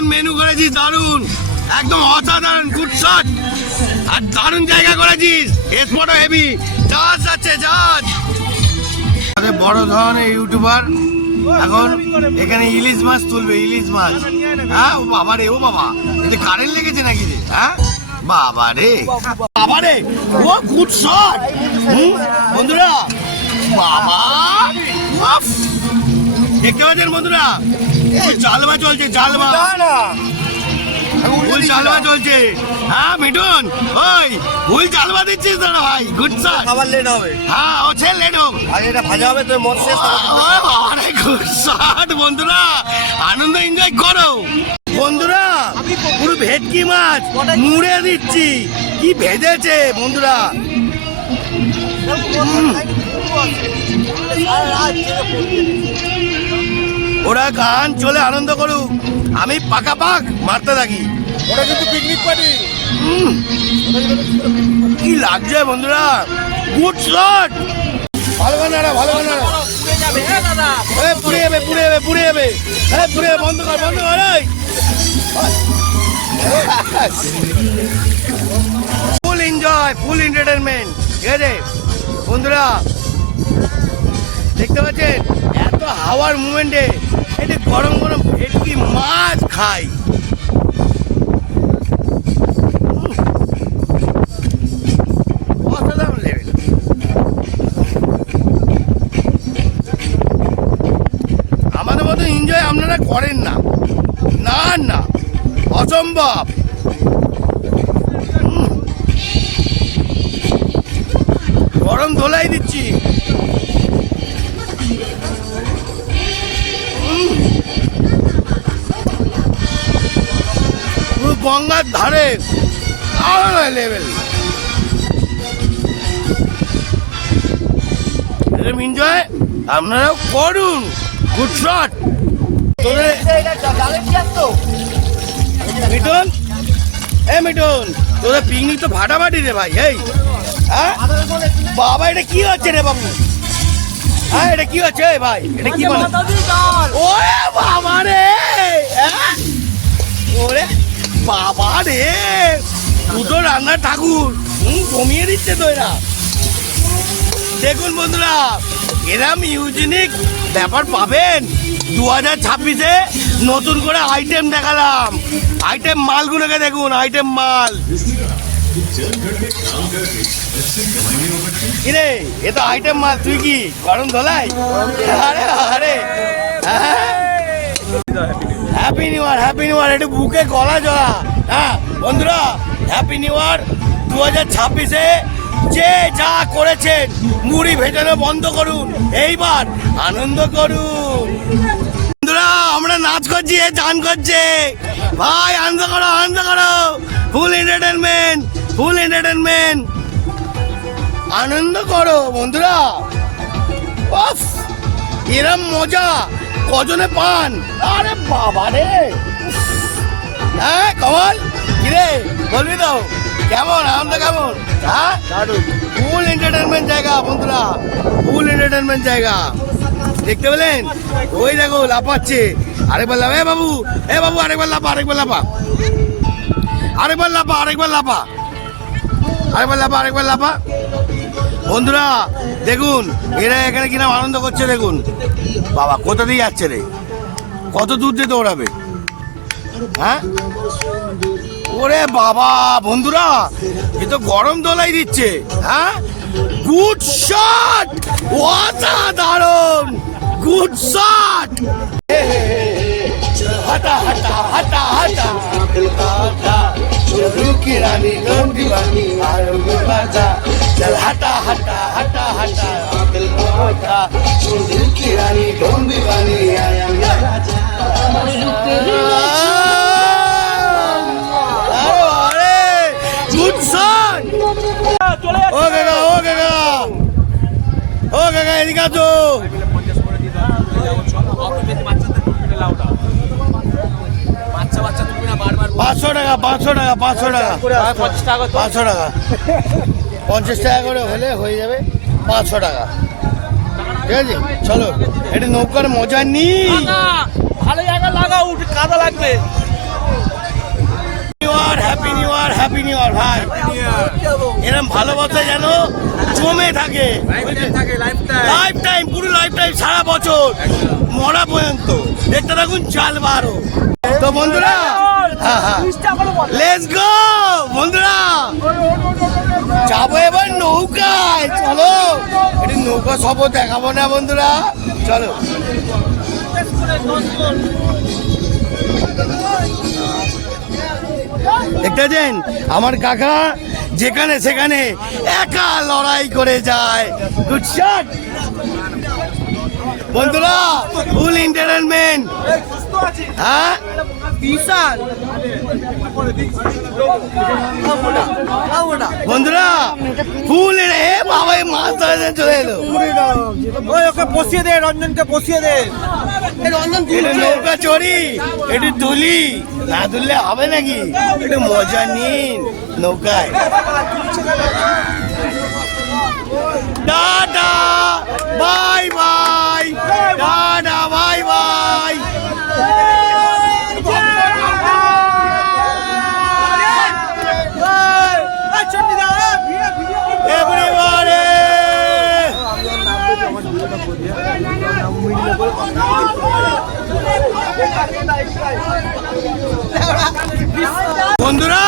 দারুণ মেনু করেছিস, দারুণ একদম অসাধারণ, গুড শট। আর দারুণ জায়গা করেছিস, স্পটও হেভি। জাহাজ যাচ্ছে, জাহাজ। বড় ধরনের ইউটিউবার এখন এখানে ইলিশ মাছ তুলবে, ইলিশ মাছ। হ্যাঁ ও বাবা রে, ও বাবা, এতে কারেন্ট লেগেছে নাকি রে? হ্যাঁ বাবা রে, বাবা রে, ও গুড শট বন্ধুরা। বাবা দেখতে পাচ্ছেন বন্ধুরা, জালমা চলছে, জালমা ফুল জালমা চলছে। হ্যাঁ মিঠুন, ওই ফুল জালমা দিচ্ছিস দাদা ভাই, গুড শট। খাবার লেট হবে। হ্যাঁ আছে লেট হোক, আর এটা ভাজা হবে তো মত শেষ। গুড শট বন্ধুরা, আনন্দ এনজয় করো বন্ধুরা। পুরো ভেটকি মাছ মুড়ে দিচ্ছি, কি ভেজেছে বন্ধুরা। ওরা গান চলে আনন্দ করুক, আমি পাকা পাক মারতে থাকি। ওটা কিন্তু পিকনিক পার্টি। কি লাগছে বন্ধুরা, গুড শট। ভালো গানারা, ভালো গানারা। পুড়ে যাবে, পুড়ে যাবে, পুড়ে যাবে, হ্যাঁ পুড়ে যাবে। বন্ধ কর, বন্ধ কর। ফুল এনজয়, ফুল এন্টারটেনমেন্ট, ঠিক আছে বন্ধুরা। দেখতে পাচ্ছেন এত হাওয়ার মুভমেন্টে এটা গরম গরম ভেটকি মাছ খাই। অসাধারণ লেভেল। আমাদের মতো এনজয় আপনারা করেন না, না না, অসম্ভব। গরম ধোলাই দিচ্ছি। পুরো গঙ্গার ধারে আলাদা লেভেল। এনজয় আপনারাও করুন, গুড শট। মিঠুন, এ মিঠুন, তোদের পিকনিক তো ফাটাফাটি রে ভাই। এই হ্যাঁ বাবা, এটা কি হচ্ছে রে বাবু? হ্যাঁ এটা কি হচ্ছে ভাই? এটা কি বলে? ওরে বাবা রে, ওরে বাবা রে, দুটো রান্নার ঠাকুর কমিয়ে দিচ্ছে তো এরা। দেখুন বন্ধুরা, এরম ইউনিক ব্যাপার পাবেন 2026-এ। নতুন করে আইটেম দেখালাম, আইটেম মালগুলোকে দেখুন, আইটেম মাল। কিরে, এ তো আইটেম মাল, তুই কি গরম ধোলাই? আরে আরে, happy new year, happy new year. একটু বুকে গলা জড়া। হ্যাঁ বন্ধুরা, হ্যাপি নিউ ইয়ার 2026-এ। যে যা করেছেন মুড়ি ভেজানো বন্ধ করুন, এইবার আনন্দ করুন বন্ধুরা। আমরা নাচ করছি, এ গান করছে ভাই, আনন্দ করো, আনন্দ করো। ফুল এন্টারটেনমেন্ট, ফুল এন্টারটেনমেন্ট, আনন্দ করো বন্ধুরা। উফ, এরম মজা কজনে পান? আরে বাবা রে, হ্যাঁ কমল, কিরে বলবি তো কেমন আনন্দ, কেমন? হ্যাঁ ফুল এন্টারটেনমেন্ট জায়গা বন্ধুরা, ফুল এন্টারটেনমেন্ট জায়গা। দেখতে পেলেন? ওই দেখো লাফাচ্ছে। আরেকবার লাফা, এ বাবু, এ বাবু, আরেকবার লাফা, আরেকবার লাফা, আরেকবার লাফা, আরেকবার লাফা, আরেকবার লাফা, আরেকবার লাফা। বন্ধুরা দেখুন, এরা এখানে কিনা আনন্দ করছে। দেখুন বাবা, কোথা দিয়ে যাচ্ছে রে, কত দূর দিয়ে দৌড়াবে? হ্যাঁ ওরে বাবা বন্ধুরা, এ তো গরম দোলাই দিচ্ছে। হ্যাঁ গুড শট, অসাধারণ, গুড শট। হাটা হাটা হাটা হাটা, की रानी कौन दीवानी आयो गुरबाजा, चल हटा हटा हटा हटा दिल को हटा, दिल की रानी कौन दीवानी आया मेरा राजा। अरे गुड शॉट। ओ काका, ओ काका, ओ काका, এদিকে আসো। 500 টাকা, 500 টাকা, 500 টাকা, 500 টাকা, 50 টাকা করে হলে হয়ে যাবে 500 টাকা। ঠিক আছে, চলো একটু নৌকার মজা নি। ভালো জায়গা লাগাও, কাদা লাগবে। এরকম ভালোবাসা যেন জমে থাকে লাইফ টাইম, পুরো লাইফ টাইম, সারা বছর মরা পর্যন্ত। দেখতে থাকুন চাল বারো। তো বন্ধুরা, লেটস গো বন্ধুরা, যাবো এবার নৌকায়। চলো একটু নৌকা সব দেখাবো না বন্ধুরা, চলো। দেখতে পাচ্ছেন আমার কাকা যেখানে সেখানে একা লড়াই করে যায়। গুড শট বন্ধুরা, ফুল এন্টারটেনমেন্ট। হ্যাঁ বন্ধুরা, ফুল এ বাবা মাছ ধরে চলে এলো। ওকে বসিয়ে দে, রঞ্জনকে বসিয়ে দে। এটা নৌকা চড়ি, একটু তুলি, না তুললে হবে নাকি? একটু মজা নিন নৌকায়। Tata bye bye, tata bye bye. বন্ধুরা,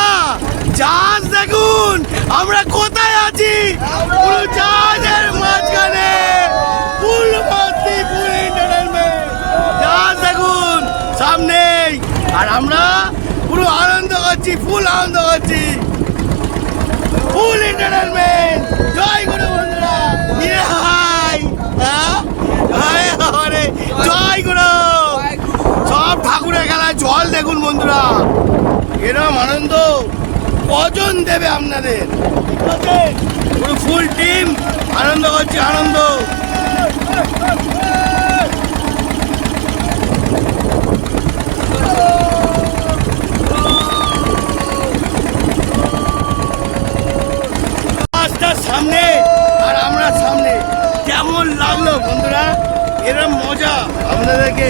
জাহাজ দেখুন আমরা কোথায় আছি, পুরো জাহাজের মাঝখানে, ফুল ভর্তি, ফুল এন্টারটেনমেন্ট। জাহাজ দেখুন সামনেই, আর আমরা পুরো আনন্দ করছি, ফুল আনন্দ করছি, ফুল এন্টারটেনমেন্ট। জয় গুরু বন্ধুরা, হাই হ্যাঁ, জয় গুরু। সব ঠাকুরের খেলায় জল দেখুন বন্ধুরা, এরকম আনন্দ কজন দেবে আপনাদের? পুরো ফুল টিম আনন্দ করছে, আনন্দ। সামনে আর আমরা সামনে, কেমন লাগলো বন্ধুরা? এরকম মজা আপনাদেরকে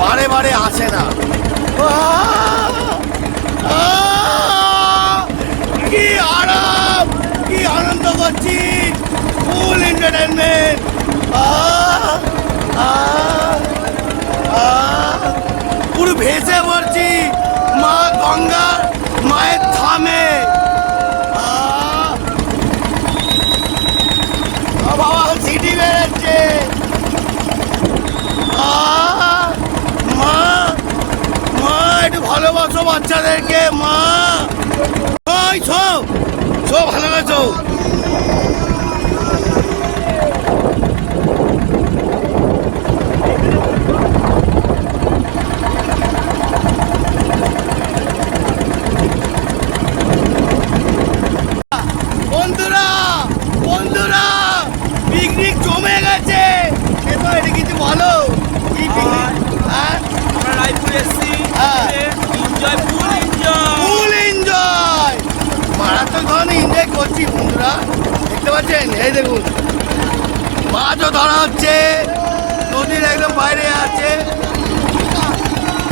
বারে বারে আসে না। কি আরাম, কি আনন্দ করছি, ফুল এন্টারটেনমেন্ট। পুরো ভেসে পড়ছি মা গঙ্গার মায়ের থামে। বাবা সিটি বেড়াচ্ছে। মা মা একটু ভালোবাসো বাচ্চাদেরকে, মা ওই সব সব ভালোবাসো। বন্ধুরা বন্ধুরা, পিকনিক জমে গেছে। এটা কিছু ভালো কি পিকনিক? হ্যাঁ আমরা রায়পুর এসেছি, এনজয়, ফুল এনজয়, মারাত্মক ধরনের এনজয় করছি বন্ধুরা। দেখতে পাচ্ছেন, এই দেখুন মাছও ধরা হচ্ছে, নদীর একদম বাইরে আছে,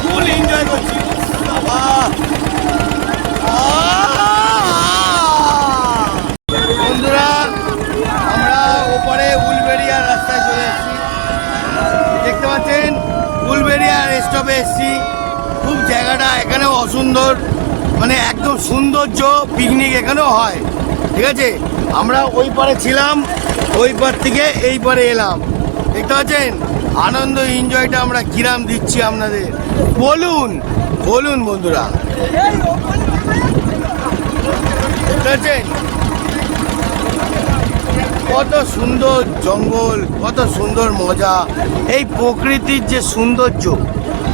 ফুল এনজয় করছি বাবা। বন্ধুরা, আমরা ওপরে উলবেড়িয়া রাস্তায় চলে এসেছি। দেখতে পাচ্ছেন উলবেড়িয়া স্টপে এসেছি। খুব জায়গাটা এখানেও অসুন্দর, মানে একদম সৌন্দর্য, পিকনিক এখানেও হয়। ঠিক আছে, আমরা ওই পারে ছিলাম, ওই পার থেকে এই পারে এলাম। দেখতে পাচ্ছেন আনন্দ, এনজয়টা আমরা কিরাম দিচ্ছি আপনাদের, বলুন বলুন বন্ধুরা। দেখতে পাচ্ছেন কত সুন্দর জঙ্গল, কত সুন্দর মজা। এই প্রকৃতির যে সৌন্দর্য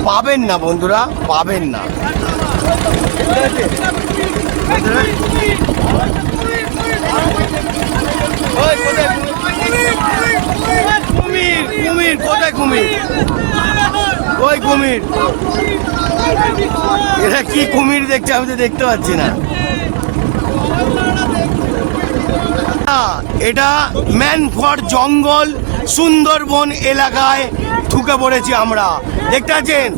পাবেন না বন্ধুরা, পাবেন না। কুমির কুমির কোথায়? কুমির ওই কুমির, এরা কি কুমির দেখছে? আমি তো দেখতে পাচ্ছি না। এটা ম্যানফোর্ড জঙ্গল, সুন্দরবন এলাকায় ঢুকে পড়েছি আমরা। দেখতে পাচ্ছেন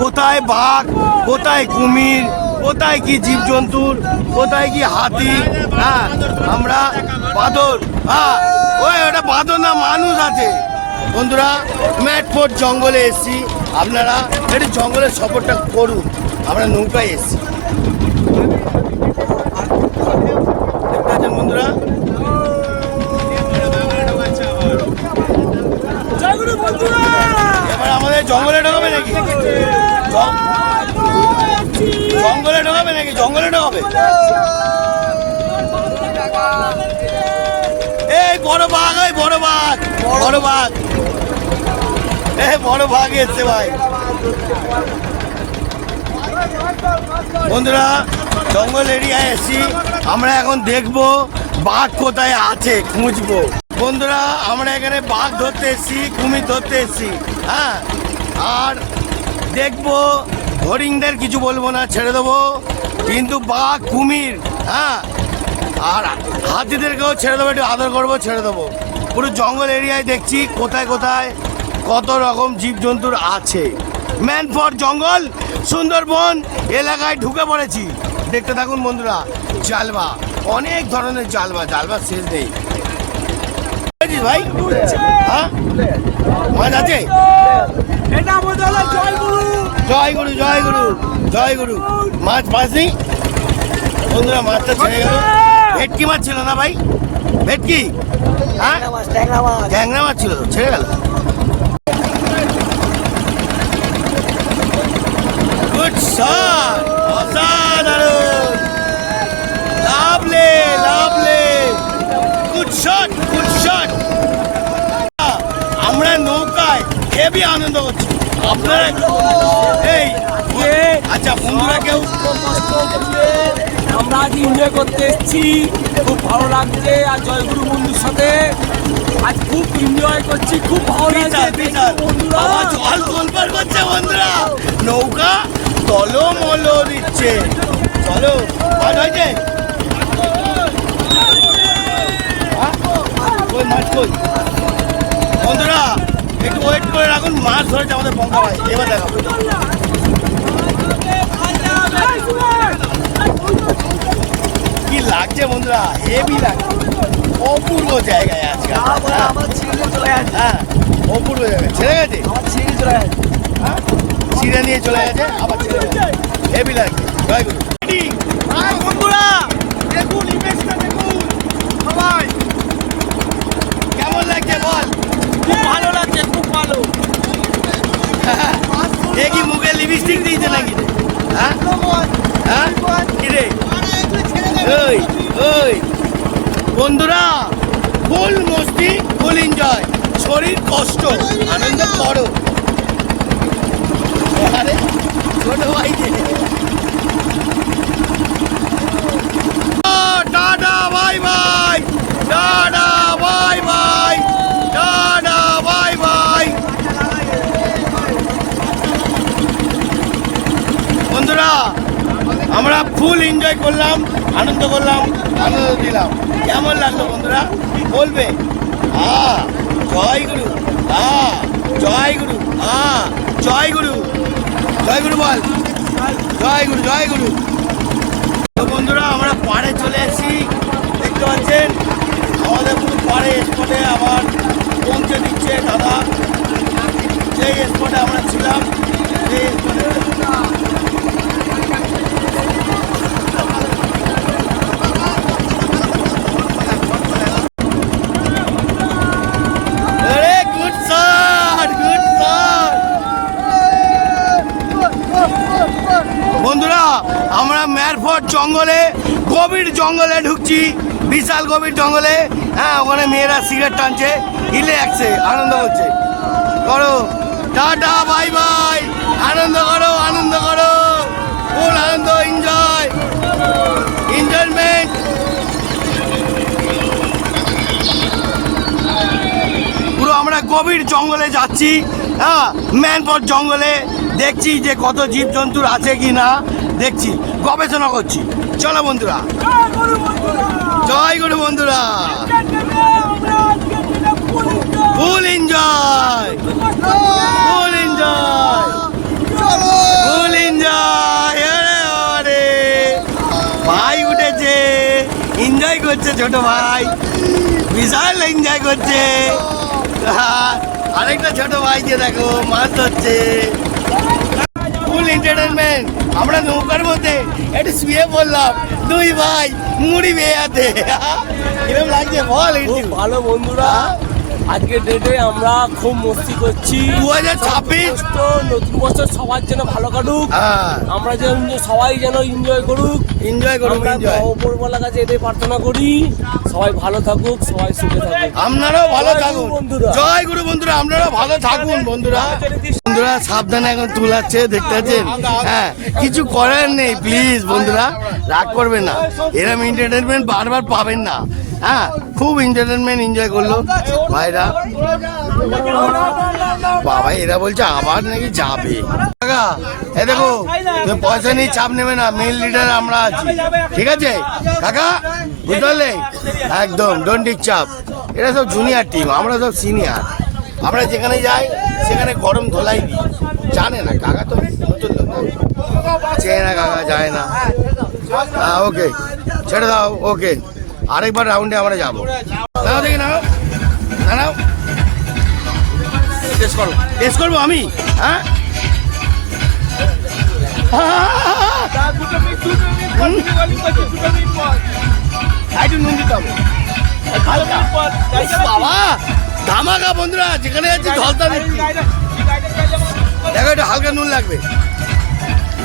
কোথায় বাঘ, কোথায় কুমির, কোথায় কি জীবজন্তুর, কোথায় কি হাতি, হ্যাঁ আমরা বাঁদর, হ্যাঁ ওই ওটা বাঁদর না, মানুষ আছে। বন্ধুরা ম্যাটফোর্ট জঙ্গলে এসছি, আপনারা একটু জঙ্গলের সফরটা করুন। আমরা নৌকায় এসছি, দেখতে পাচ্ছেন বন্ধুরা। এবার আমাদের জঙ্গলে ঢোকাবে নাকি? জঙ্গলে ঢোকাবে নাকি? জঙ্গলে ঢোকাবে। এই বড় বাঘ, ওই বড় বাঘ, বড় বাঘ, বড় বাঘ এসছে ভাই। বন্ধুরা জঙ্গল এরিয়ায় এসছি, আমরা এখন দেখবো বাঘ কোথায় আছে, খুঁজবো। বন্ধুরা আমরা এখানে বাঘ ধরতে এসছি, কুমির ধরতে এসছি, হ্যাঁ আর দেখবো। হরিণদের কিছু বলবো না, ছেড়ে দেবো, কিন্তু বাঘ কুমির, হ্যাঁ আর হাতিদেরকেও ছেড়ে দেবো, একটু আদর করবো, ছেড়ে দেবো। পুরো জঙ্গল এরিয়ায় দেখছি কোথায় কোথায় কত রকম জীবজন্তুর আছে। ম্যানফোর্ট জঙ্গল সুন্দরবন এলাকায় ঢুকে পড়েছি, দেখতে থাকুন বন্ধুরা। জালবা, অনেক ধরনের জালবা, জালবা শেষ নেই ভাই। হ্যাঁ মাছ আছে, জয় গুরু জয় গুরু জয় গুরু। মাছ পাসনি বন্ধুরা, মাছটা ছেড়ে গেল। ভেটকি মাছ ছিল না ভাই? ভেটকি, হ্যাঁ ট্যাংরা মাছ ছিল, ছেড়ে গেল। গুড শট, অসাধারণ, lovely lovely, good shot good shot. আমরা নৌকায় হেভি আনন্দ করছি, আপনারা এই আচ্ছা বন্ধুরা কেউ আমরা আজ এনজয় করতে এসেছি, খুব ভালো লাগছে। আর জয়গুরু বন্ধুর সাথে আজ খুব এনজয় করছি, খুব ভালো লাগছে বন্ধুরা। জল তোলপার করছে বন্ধুরা, নৌকা তলমল দিচ্ছে। চলো মাছ হয়েছে, ওই মাছ কই বন্ধুরা, একটু ওয়েট করে রাখুন। মাছ ধরেছে আমাদের পঙ্কা ভাই, এবার দেখাবো। কি লাগছে বন্ধুরা, হেভি লাগছে, অপূর্ব জায়গায় আছে। হ্যাঁ অপূর্ব জায়গায় ছেড়ে গেছে, হ্যাঁ ছিঁড়ে নিয়ে চলে গেছে, আবার ছেড়ে গেছে, হেভি লাগছে। জয় গুরু বন্ধুরা, দেখুন ইমেজটা দেখুন সবাই, কেমন লাগছে বল? খুব ভালো লাগছে, খুব ভালো। দেখি মুখে লিপস্টিক দিয়েছে নাকি? হ্যাঁ হ্যাঁ কি রে? ওই ওই বন্ধুরা, ফুল মস্তি, ফুল এনজয়, শরীর কষ্ট, আনন্দ করো। আরে ছোট ভাই যে tata bye bye, tata bye bye, tata bye bye. বন্ধুরা আমরা ফুল এনজয় করলাম, আনন্দ করলাম, আনন্দ দিলাম। কেমন লাগলো বন্ধুরা বলবে? জয় গুরু, জয় গুরু, জয় গুরু, জয় গুরু বল, জয় গুরু জয় গুরু। তো বন্ধুরা আমরা পাড়ে চলে এসেছি, দেখতে পাচ্ছেন আমাদের পুরো পাড়ে স্পটে আবার পৌঁছে দিচ্ছে দাদা। সেই স্পটে আমরা ছিলাম, সেই স্পটে বন্ধুরা আমরা ম্যানফোর্ট জঙ্গলে, গভীর জঙ্গলে ঢুকছি, বিশাল গভীর জঙ্গলে। হ্যাঁ ওখানে মেয়েরা সিগারেট টানছে, হিলে একসে আনন্দ করছে। করো টাটা বাই বাই, আনন্দ করো আনন্দ করো, ফুল আনন্দ, এনজয় এনজয়মেন্ট। পুরো আমরা গভীর জঙ্গলে যাচ্ছি, হ্যাঁ ম্যানফোর্ট জঙ্গলে দেখছি যে কত জীবজন্তুর আছে কি না, দেখছি, গবেষণা করছি। চলো বন্ধুরা, জয় গুরু বন্ধুরা, full enjoy, full enjoy, full enjoy. Enjoy করছে ছোট ভাই, বিশাল এনজয় করছে। আরেকটা ছোট ভাইকে দেখো মাছ ধরছে, ফুল এন্টারটেনমেন্ট। আমরা নৌকার মধ্যে একটু শুয়ে পড়লাম, দুই ভাই মুড়ি বেয়াতে। কিরম লাগছে বল? খুব ভালো বন্ধুরা, আজকে ডেটে আমরা খুব মস্তি করছি। 2026 তো নতুন বছর সবার জন্য ভালো কাটুক, হ্যাঁ, আমরা যেন সবাই যেন এনজয় করুক। এনজয় করুন, আমরা এনজয়। উপরওয়ালার কাছে এটাই প্রার্থনা করি, সবাই ভালো থাকুক, সবাই সুখে থাকুক। আপনারাও ভালো জয় গুরু থাকুন বন্ধুরা। জয় গুরু বন্ধুরা, আপনারাও ভালো থাকুন বন্ধুরা। বন্ধুরা সাবধানে এখন তুলাচ্ছে, দেখতে পাচ্ছেন? হ্যাঁ, কিছু করার নেই, প্লিজ বন্ধুরা রাগ করবেন না, এরকম এন্টারটেনমেন্ট বারবার পাবেন না। হ্যাঁ, খুব এন্টারটেনমেন্ট এনজয় করলো ভাইরা। বাবা এরা বলছে আবার নাকি যাবে। কাকা এ দেখো, তুমি পয়সা নিয়ে চাপ নেবে না, মেন লিডার আমরা আছি, ঠিক আছে কাকা? বুঝতে পারলে? একদম ডোন্ট টেক চাপ। এরা সব জুনিয়র টিম, আমরা সব সিনিয়র। আমরা যেখানে যাই সেখানে গরম ধোলাই দিই, জানে না কাকা তো নতুন লোক, চেয়ে না কাকা, যায় না। হ্যাঁ ওকে, ছেড়ে দাও, ওকে। আরেকবার রাউন্ডে আমরা যাবো। দাঁড়াও দেখি, নাও দাঁড়াও, টেস্ট করবো আমি। হ্যাঁ একটু নুন দিতে হবে হালকা। বাবা ধামাকা বন্ধুরা, যেখানে যাচ্ছি ঢলতা দিচ্ছি। দেখো একটু হালকা নুন লাগবে।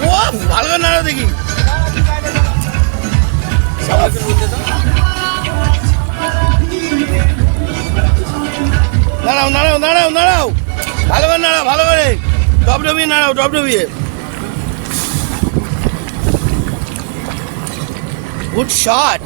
ও ভালো করে নাড়াও দেখি। নাড়াও নাড়াও নাড়াও নাড়াও, ভালো করে নাড়াও, ভালো করে ডবডবিয়ে নাড়াও, ডবডবিয়ে। Good shot.